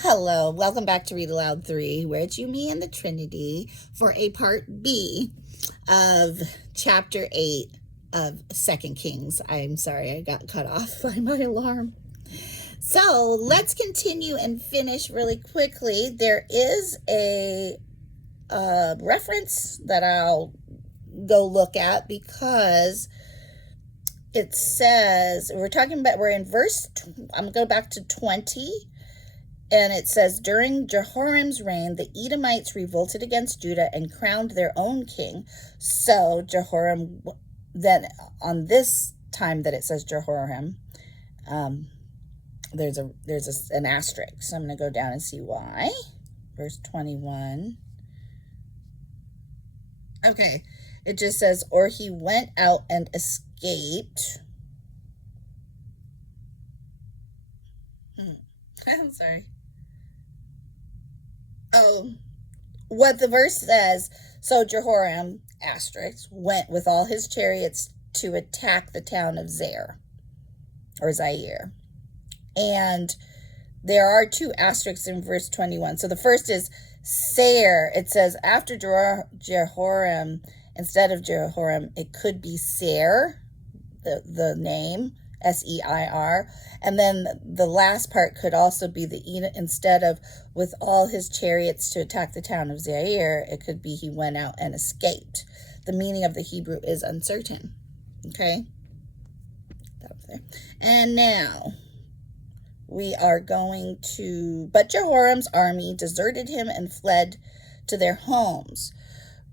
Hello, welcome back to Read Aloud 3, where it's you, me, and the Trinity for a part B of chapter 8 of 2nd Kings. I'm sorry, I got cut off by my alarm. So let's continue and finish really quickly. There is a reference that I'll go look at because it says, we're in verse, I'm going to go back to 20. And it says, during Jehoram's reign, the Edomites revolted against Judah and crowned their own king. So Jehoram, then on this time that it says Jehoram, there's an asterisk. So I'm going to go down and see why. Verse 21. Okay, it just says, or he went out and escaped. I'm sorry. Oh, what the verse says, so Jehoram, asterisk, went with all his chariots to attack the town of Zair, or Zaire. And there are two asterisks in verse 21. So the first is Seir. It says, after Jehoram, instead of Jehoram, it could be Seir, the name, Seir. And then the last part could also be instead of with all his chariots to attack the town of Zaire, it could be he went out and escaped. The meaning of the Hebrew is uncertain. Okay? That was there. And now we are going to, but Jehoram's army deserted him and fled to their homes.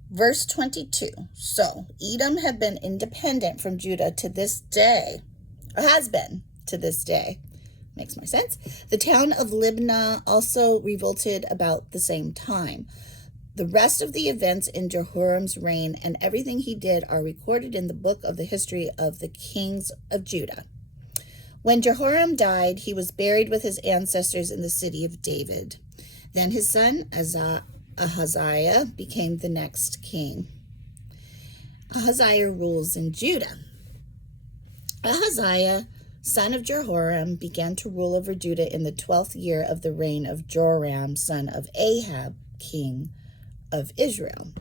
Verse 22. So Edom had been independent from Judah to this day. Has been to this day. Makes more sense. The town of Libnah also revolted about the same time. The rest of the events in Jehoram's reign and everything he did are recorded in the book of the history of the kings of Judah. When Jehoram died, he was buried with his ancestors in the city of David. Then his son Ahaziah became the next king. Ahaziah rules in Judah. Ahaziah, son of Jehoram, began to rule over Judah in the 12th year of the reign of Joram, son of Ahab, king of Israel.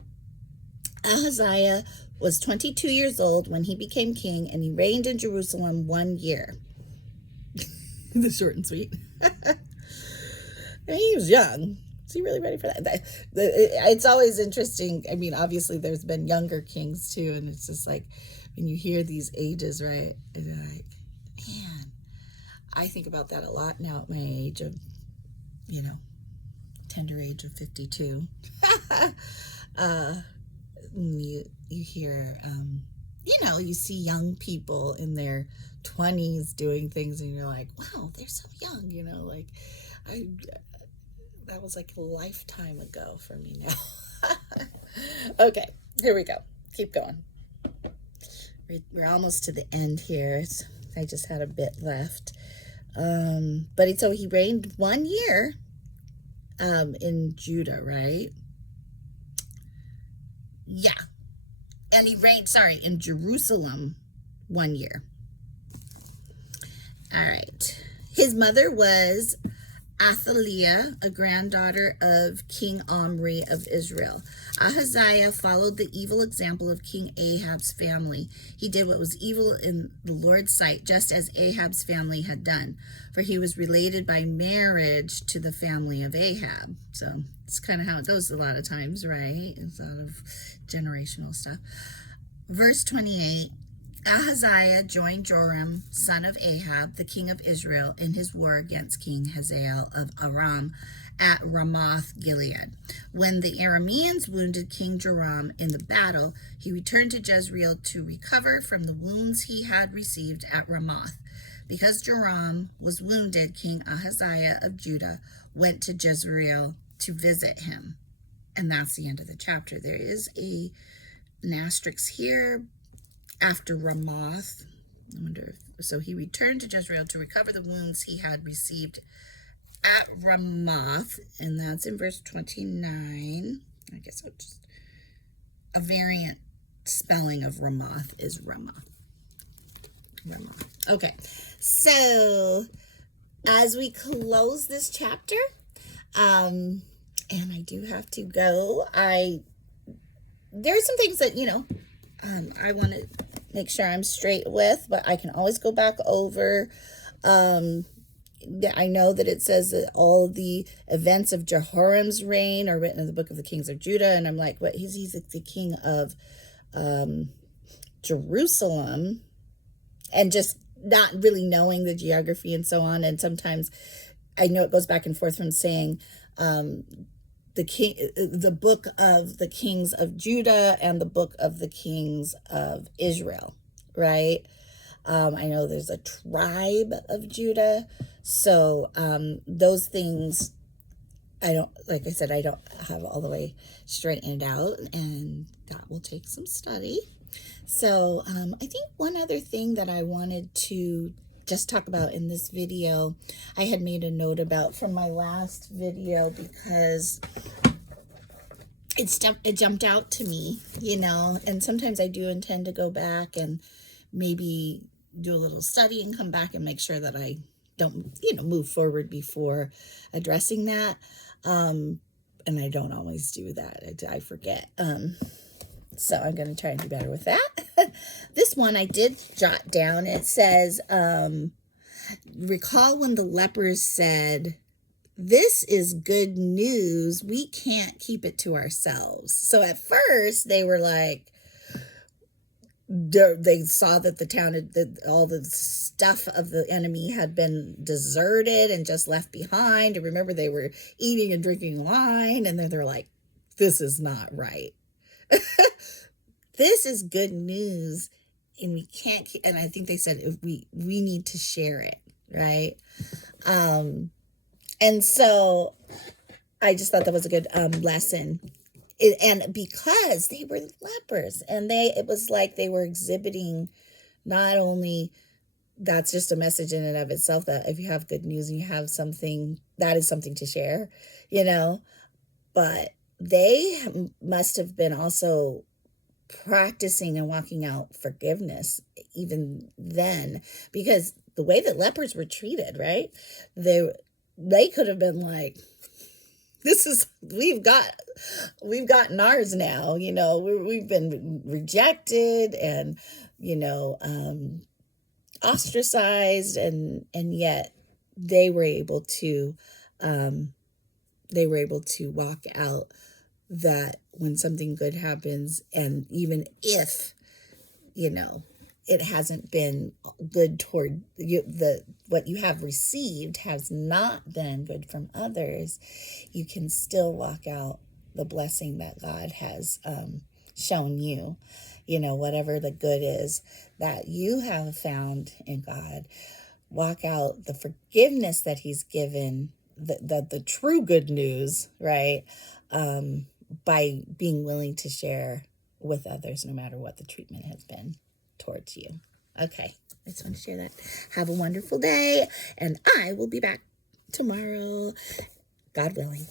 Ahaziah was 22 years old when he became king, and he reigned in Jerusalem 1 year. The short and sweet. He was young. Is he really ready for that? It's always interesting. I mean, obviously, there's been younger kings, too, and it's just like, when you hear these ages, right, and you're like, man, I think about that a lot now at my age of, tender age of 52. You hear, you see young people in their 20s doing things, and you're like, wow, they're so young, that was like a lifetime ago for me now. Okay, here we go. Keep going. We're almost to the end here. I just had a bit left. So he reigned 1 year in Judah, right? Yeah. And he reigned, in Jerusalem 1 year. All right. His mother was Athaliah, a granddaughter of King Omri of Israel. Ahaziah followed the evil example of King Ahab's family. He did what was evil in the Lord's sight, just as Ahab's family had done, for he was related by marriage to the family of Ahab. So it's kind of how it goes a lot of times, right? It's a lot of generational stuff. Verse 28. Ahaziah joined Joram, son of Ahab, the king of Israel, in his war against King Hazael of Aram at Ramoth Gilead. When the Arameans wounded King Joram in the battle, he returned to Jezreel to recover from the wounds he had received at Ramoth. Because Joram was wounded, King Ahaziah of Judah went to Jezreel to visit him. And that's the end of the chapter. There is an asterisk here. After Ramoth, so he returned to Jezreel to recover the wounds he had received at Ramoth, and that's in verse 29. I guess a variant spelling of Ramoth is Ramoth. Okay, so as we close this chapter, And I do have to go. There are some things that, I want to make sure I'm straight with, but I can always go back over. I know that it says that all the events of Jehoram's reign are written in the book of the kings of Judah. And I'm like, what? He's the king of Jerusalem, and just not really knowing the geography and so on. And sometimes I know it goes back and forth from saying the book of the kings of Judah and the book of the kings of Israel, right? I know there's a tribe of Judah. So those things, like I said, I don't have all the way straightened out, and that will take some study. So I think one other thing that I wanted to just talk about in this video, I had made a note about from my last video, because it jumped out to me, and sometimes I do intend to go back and maybe do a little study and come back and make sure that I don't, move forward before addressing that. And I don't always do that. I forget. So I'm going to try and do better with that. This one I did jot down. It says, recall when the lepers said, "This is good news. We can't keep it to ourselves." So at first they were like, they saw that the town all the stuff of the enemy had been deserted and just left behind. And remember, they were eating and drinking wine, and then they're like, this is not right. This is good news, and we can't keep, and I think they said we need to share it, right? And so I just thought that was a good lesson. And because they were lepers, and it was like they were exhibiting, not only that's just a message in and of itself, that if you have good news and you have something, that is something to share, but they must have been also practicing and walking out forgiveness even then, because the way that lepers were treated, right? They could have been like, we've gotten ours now, we've been rejected and, ostracized, and yet they were able to walk out that when something good happens, and even if, it hasn't been good toward you, what you have received has not been good from others, you can still walk out the blessing that God has shown you, whatever the good is that you have found in God. Walk out the forgiveness that he's given, the true good news, right? By being willing to share with others, no matter what the treatment has been towards you. Okay, I just want to share that. Have a wonderful day, and I will be back tomorrow, God willing.